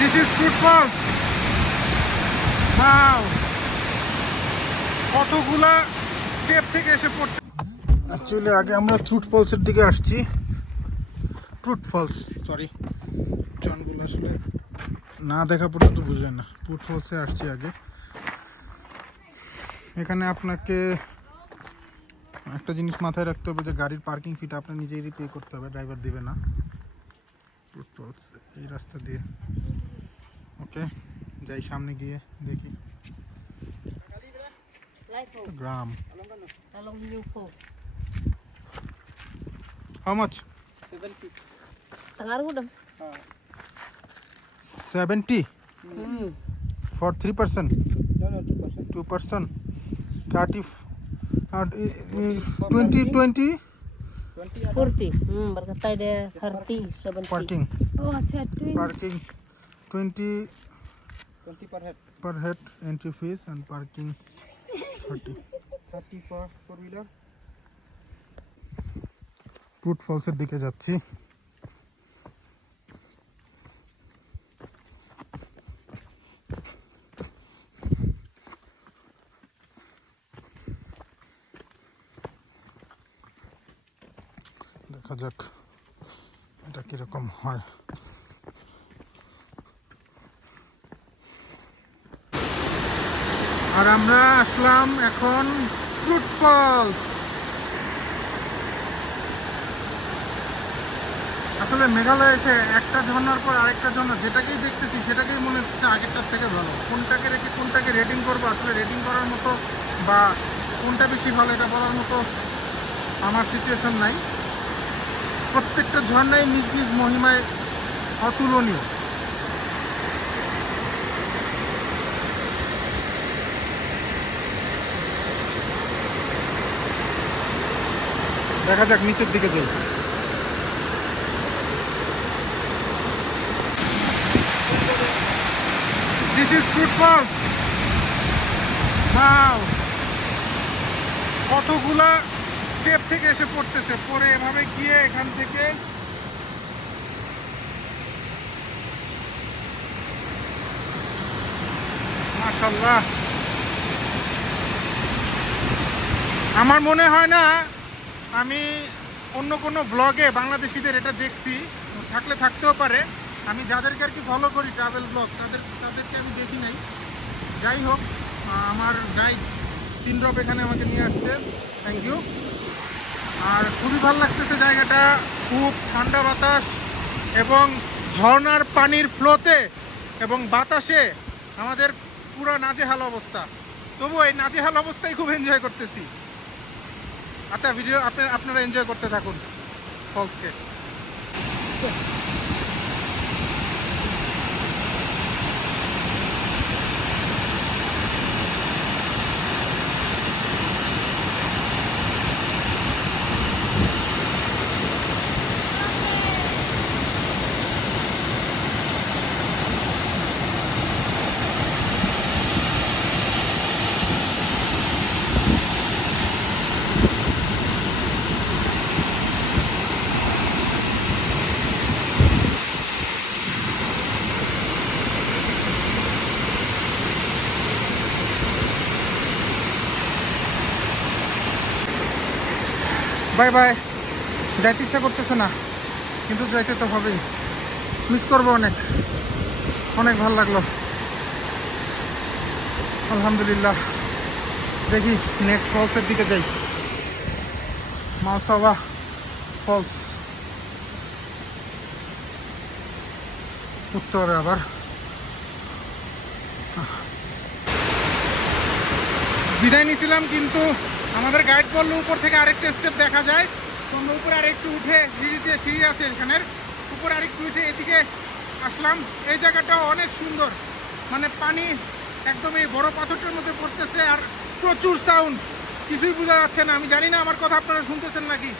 This is fruit falls. Wow. কতগুলা step থেকে এসে পড়তে অ্যাকচুয়ালি আগে আমরা ফ্রুট ফলসের দিকে আসছি। ফ্রুট ফলস সরি জনগুলো আসলে না দেখা পর্যন্ত বুঝবে না। ফ্রুট ফলসে আসছি আগে। এখানে আপনাকে একটা জিনিস মাথায় রাখতে হবে যে গাড়ির পার্কিং ফিটা আপনার নিজেই পে করতে হবে ড্রাইভার দিবে না। এই রাস্তা দিয়ে। ওকে যাই সামনে গিয়ে দেখি গ্রাম how much seventy for three person two person thirty twenty twenty parking parking 20 20 per head per head entry fees and parking 30 30 for four wheeler টুট ফলসের দিকে যাচ্ছি দেখা যাক এটা কীরকম হয় আর আমরা আসলাম এখন ফ্রুট ফলস আসলে মেঘালয়ে এসে একটা ঝর্নার পর আরেকটা ঝর্ণা, যেটাকেই দেখতেছি সেটাকেই মনে হচ্ছে আগেরটার থেকে ভালো। কোনটাকে রেখে, কোনটাকে রেটিং করব? আসলে রেটিং করার মতো বা কোনটা বেশি ভালো এটা বলার মতো আমার সিচুয়েশন নাই। প্রত্যেকটা ঝর্ণাই নিজ নিজ মহিমায় অতুলনীয়। দেখা যাক নিচের দিকে যাই This is. Wow. কতগুলা স্টেপ থেকে এসে পড়তেছে পরে এভাবে গিয়ে এখান থেকে মাশাল্লাহ আমার মনে হয় না আমি অন্য কোনো ব্লগে বাংলাদেশিদের এটা দেখছি থাকলে থাকতেও পারে। আমি যাদেরকে আর কি ফলো করি ট্রাভেল ব্লগ তাদের তাদেরকে আমি দেখি নাই। যাই হোক আমার গাইড তিনরব এখানে আমাকে নিয়ে আসছে। থ্যাংক ইউ আর খুবই ভালো লাগতেছে জায়গাটা। খুব ঠান্ডা বাতাস এবং ঝর্ণার পানির ফ্লোতে এবং বাতাসে আমাদের পুরো নাজেহাল অবস্থা। তবু এই নাজেহাল অবস্থায় খুব এনজয় করতেছি। আচ্ছা ভিডিও আপনি আপনারা এনজয় করতে থাকুন ফলসকে বাই বাই। যাইতে ইচ্ছা করতেছে না, কিন্তু যাইতে তো হবেই। মিস করব অনেক। অনেক ভালো লাগল। আলহামদুলিল্লাহ। দেখি নেক্সট ফলসের দিকে যাই। মাউসাবা ফলস হবে আবার। বিদায় নিয়েছিলাম কিন্তু আমাদের গাইড করল উপর থেকে আরেকটা স্টেপ দেখা যায়। তোমরা উপরে আরেকটু উঠে সিঁড়িতে সিঁড়ি আছে এখানের উপরে আরেকটু উঠে এদিকে আসলাম। এই জায়গাটাও অনেক সুন্দর। মানে পানি একদম এই বড় পাথরটার মধ্যে পড়তেছে আর প্রচুর সাউন্ড কিছুই বোঝা যাচ্ছে না। আমি জানি না, আমার কথা আপনারা শুনতেছেন নাকি?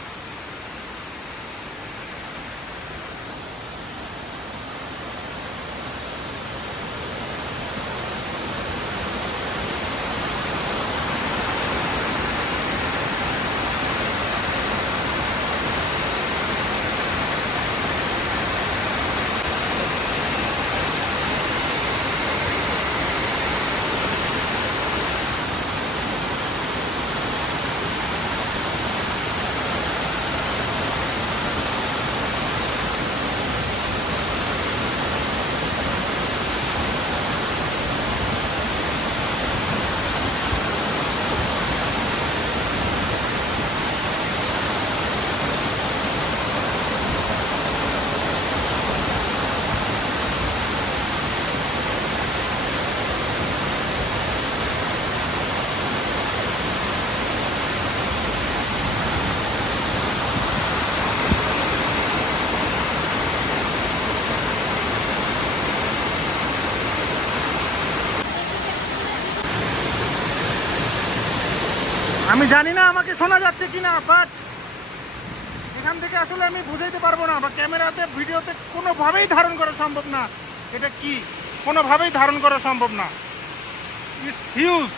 আমি জানি না আমাকে শোনা যাচ্ছে কি না বাট এখান থেকে আসলে আমি বুঝাইতে পারব না বা ক্যামেরাতে, ভিডিওতে কোনোভাবেই ধারণ করা সম্ভব না। এটা কি? কোনোভাবেই ধারণ করা সম্ভব না। It's huge